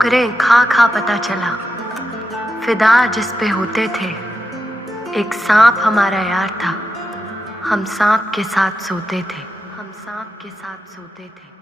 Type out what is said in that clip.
ठोकरें खा खा पता चला, फिदा जिस पे होते थे। एक सांप हमारा यार था, हम सांप के साथ सोते थे, हम सांप के साथ सोते थे।